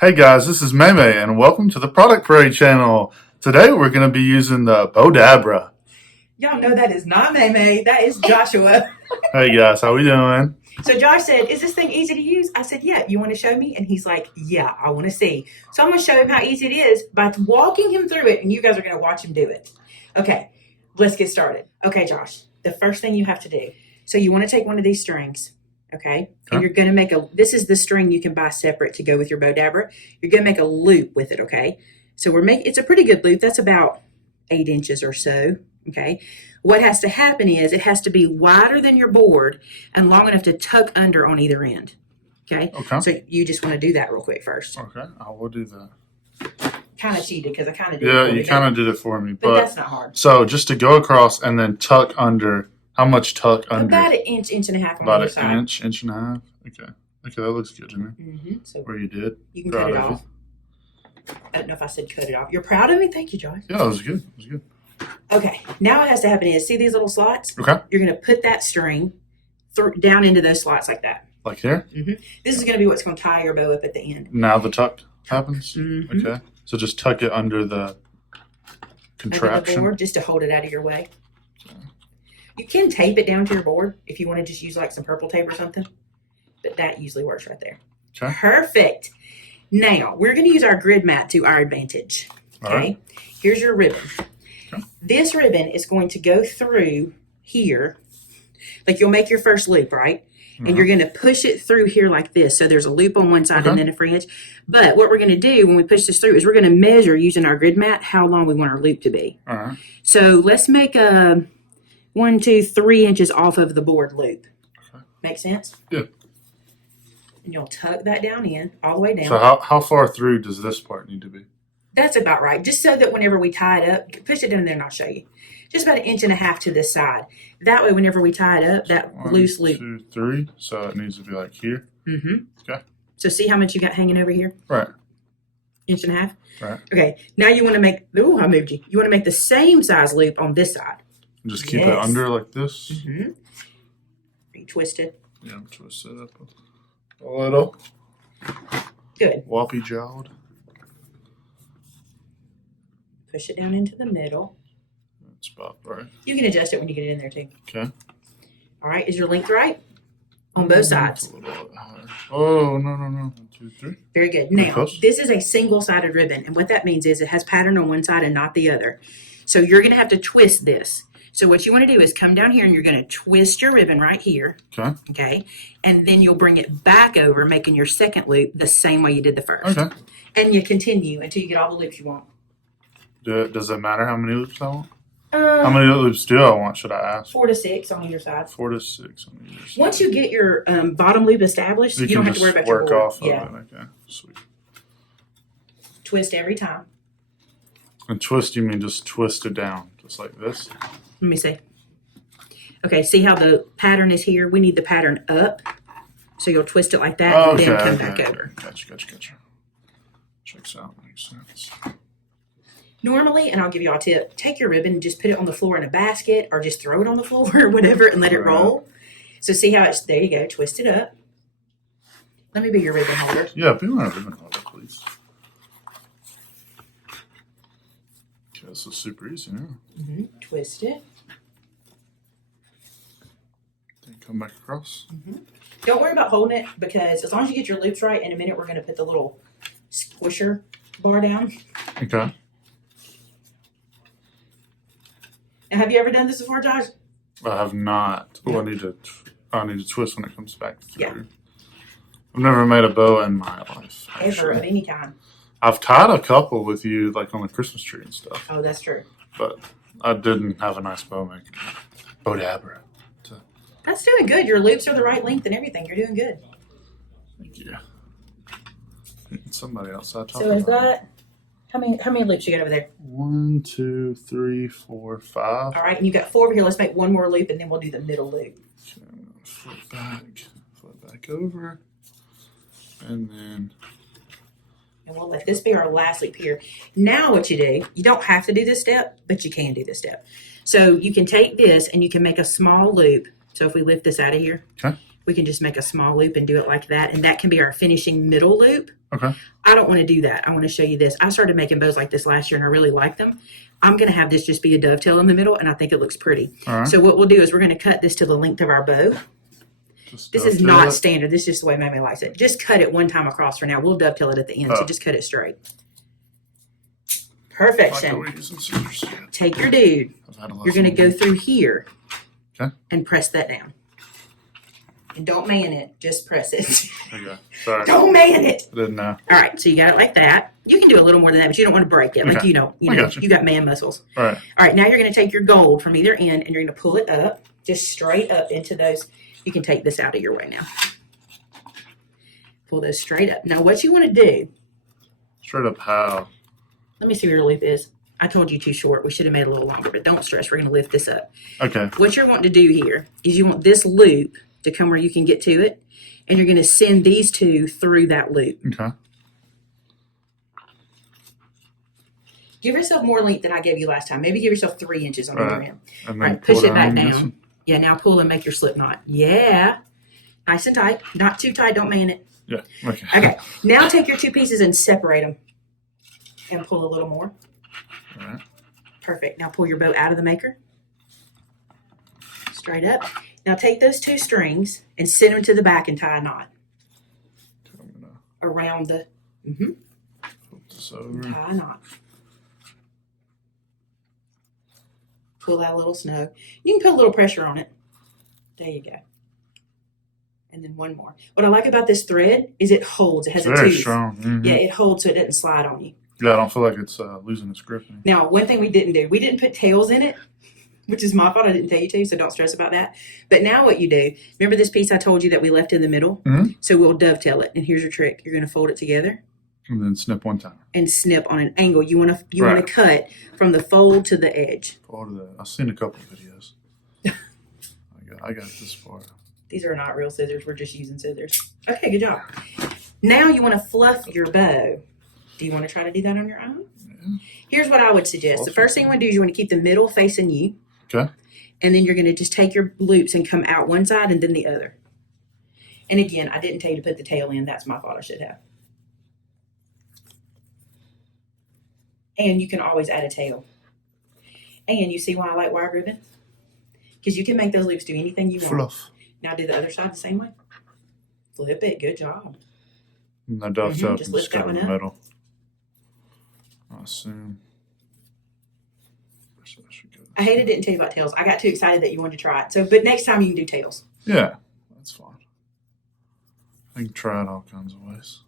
Hey guys, this is Maymay and welcome to the Product Parade channel. Today we're going to be using the Bowdabra. Y'all know that is not Maymay, that is Joshua. Hey guys, how we doing? So Josh said, is this thing easy to use? I said, yeah, you want to show me? And he's like, yeah, I want to see. So I'm going to show him how easy it is by walking him through it, and you guys are going to watch him do it. Okay, let's get started. Okay, Josh, the first thing you have to do, so you want to take one of these strings, okay? And you're going to make this is the string you can buy separate to go with your Bowdabra. You're going to make a loop with it, okay? So it's a pretty good loop. That's about 8 inches or so, okay? What has to happen is it has to be wider than your board and long enough to tuck under on either end, okay? So you just want to do that real quick first. Okay, I will do that. Kind of cheated because I kind of did it for you. Yeah, you kind of did it for me. But that's not hard. So just to go across and then tuck under, how much tuck under? About an inch, inch and a half on either side. About an inch, inch and a half? Okay. Okay, that looks good to me. So where you did. You can cut it off. I don't know if I said cut it off. You're proud of me? Thank you, Josh. Yeah, that was good. It was good. Okay, now what has to happen is, see these little slots? Okay. You're going to put that string down into those slots like that. Like here? This is going to be what's going to tie your bow up at the end. Now the tuck happens? Okay. So just tuck it under the contraption. Under the board, just to hold it out of your way. Okay. You can tape it down to your board if you want to just use like some purple tape or something. But that usually works right there. Okay. Perfect. Now, we're going to use our grid mat to our advantage. Okay. Right. Here's your ribbon. Okay. This ribbon is going to go through here. Like you'll make your first loop, right? And you're going to push it through here like this. So there's a loop on one side and then a fringe. But what we're going to do when we push this through is we're going to measure using our grid mat how long we want our loop to be. So let's make a 1, 2, 3 inches off of the board loop. Make sense? Yeah. And you'll tuck that down in, all the way down. So how far through does this part need to be? That's about right. Just so that whenever we tie it up, push it down there and I'll show you. Just about 1.5 inches to this side. That way, whenever we tie it up, that loose loop. 1, 2, 3. So it needs to be like here. Okay. So see how much you got hanging over here? Right. 1.5 inches? Right. Okay. Now you want to make, I moved you. You want to make the same size loop on this side. And just keep it under like this? Are you twisted? Yeah, I'm twisted up a little. Good. Whoppy jawed. Push it down into the middle. That's about right. You can adjust it when you get it in there too. Okay. All right. Is your length right? On both sides. A little bit higher. Oh, no. 1, 2, 3. Very good. Now, this is a single-sided ribbon. And what that means is it has pattern on one side and not the other. So you're going to have to twist this. So what you want to do is come down here and you're going to twist your ribbon right here. Okay. Okay. And then you'll bring it back over, making your second loop the same way you did the first. Okay. And you continue until you get all the loops you want. Does it matter how many loops I want? How many loops do I want, should I ask? 4 to 6 on either side. 4 to 6 on either side. Once you get your bottom loop established, you don't have to worry about your board. Off of it. Okay. Sweet. Twist every time. And twist, you mean just twist it down, just like this? Let me see. Okay, see how the pattern is here? We need the pattern up. So you'll twist it like that and then come back over. Gotcha. Checks out. Makes sense. Normally, and I'll give you all a tip, take your ribbon and just put it on the floor in a basket or just throw it on the floor or whatever and let it roll. So see how it's, there you go, twist it up. Let me be your ribbon holder. Yeah, be my ribbon holder, please. Okay, this is super easy, yeah. Twist it. Then come back across. Don't worry about holding it because as long as you get your loops right, in a minute we're going to put the little squisher bar down. Okay. Now, have you ever done this before, Josh? I have not. Oh, I need to twist when it comes back through. Yeah. I've never made a bow in my life. Ever, of any kind. I've tied a couple with you, like on the Christmas tree and stuff. Oh, that's true. But I didn't have a nice bow maker. Bowdabra. That's doing good. Your loops are the right length and everything. You're doing good. Thank you. Somebody outside talking. So is that how many loops you got over there? 1, 2, 3, 4, 5. All right, and you got 4 over here. Let's make one more loop and then we'll do the middle loop. Okay, flip back over, and then. And we'll let this be our last loop here. Now what you do, you don't have to do this step, but you can do this step. So you can take this and you can make a small loop. So if we lift this out of here, we can just make a small loop and do it like that. And that can be our finishing middle loop. Okay. I don't want to do that. I want to show you this. I started making bows like this last year and I really like them. I'm going to have this just be a dovetail in the middle, and I think it looks pretty. All right. So what we'll do is we're going to cut this to the length of our bow. This is not standard. This is just the way Maymay likes it. Just cut it one time across for now. We'll dovetail it at the end, so just cut it straight. Perfection. Take your dude. You're going to go through here and press that down. And don't man it. Just press it. Okay. Sorry. Don't man it. I didn't know. All right. So you got it like that. You can do a little more than that, but you don't want to break it. Like, you got man muscles. All right. All right. Now you're going to take your gold from either end and you're going to pull it up, just straight up into those. You can take this out of your way now. Pull those straight up. Now what you want to do. Straight up how? Let me see where your loop is. I told you too short. We should have made it a little longer, but don't stress. We're going to lift this up. Okay. What you're wanting to do here is you want this loop to come where you can get to it, and you're going to send these two through that loop. Okay. Give yourself more length than I gave you last time. Maybe give yourself 3 inches on either end. And All right, push it back down. Yeah, now pull and make your slip knot. Yeah. Nice and tight. Not too tight. Don't man it. Yeah. Okay. Okay. Now take your 2 pieces and separate them. And pull a little more. All right. Perfect. Now pull your bow out of the maker. Straight up. Now take those 2 strings and send them to the back and tie a knot. Around the, tie a knot. Pull out a little snug. You can put a little pressure on it. There you go. And then one more. What I like about this thread is it holds. It has a very tooth. Strong. Mm-hmm. Yeah, it holds so it doesn't slide on you. Yeah, I don't feel like it's losing its grip. Now, one thing we didn't do, we didn't put tails in it, which is my fault. I didn't tell you to, so don't stress about that. But now what you do, remember this piece I told you that we left in the middle? Mm-hmm. So we'll dovetail it. And here's your trick. You're going to fold it together. And then snip one time. And snip on an angle. You want to cut from the fold to the edge. I've seen a couple of videos. I got this far. These are not real scissors. We're just using scissors. Okay, good job. Now you want to fluff your bow. Do you want to try to do that on your own? Yeah. Here's what I would suggest. The first thing you want to do is you want to keep the middle facing you. Okay. And then you're going to just take your loops and come out one side and then the other. And again, I didn't tell you to put the tail in. That's my fault. I should have. And you can always add a tail. And you see why I like wire ribbon? Because you can make those loops do anything you want. Fluff. Now do the other side the same way. Flip it. Good job. And the dovetail Just can lift just go that in one the up. middle. I assume. I hated didn't tell you about tails. I got too excited that you wanted to try it. So, but next time you can do tails. Yeah, that's fine. I can try it all kinds of ways.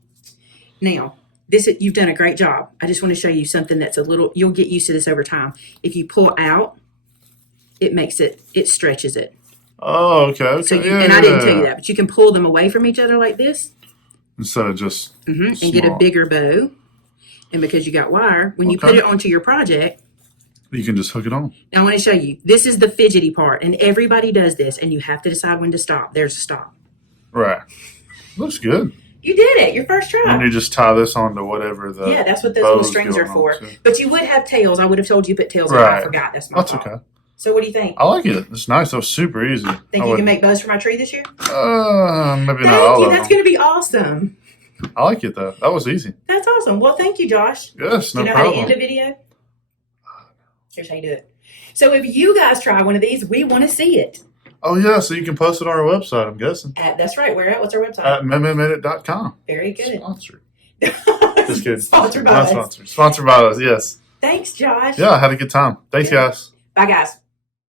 Now, you've done a great job. I just want to show you something that's you'll get used to this over time. If you pull out, it stretches it. Oh, okay. So I didn't tell you that, but you can pull them away from each other like this. Instead of just and get a bigger bow. And because you got wire, when you put it onto your project, you can just hook it on. Now I want to show you. This is the fidgety part, and everybody does this, and you have to decide when to stop. There's a stop. Right. Looks good. You did it. Your first try. And you just tie this onto whatever the that's what those little strings are for. But you would have tails. I would have told you to put tails on. I forgot. That's my fault. Okay. So what do you think? I like it. It's nice. That was super easy. Think you can make bows for my tree this year? Maybe not all of them. That's going to be awesome. I like it, though. That was easy. That's awesome. Well, thank you, Josh. Yes, no problem. You know how to end a video? Here's how you do it. So if you guys try one of these, we want to see it. Oh, yeah. So you can post it on our website, I'm guessing. That's right. Where at? What's our website? At maymayminute.com. Very good. Sponsored. Just kidding. Sponsored by us. Sponsored by us, yes. Thanks, Josh. Yeah, I had a good time. Thanks, guys. Bye, guys.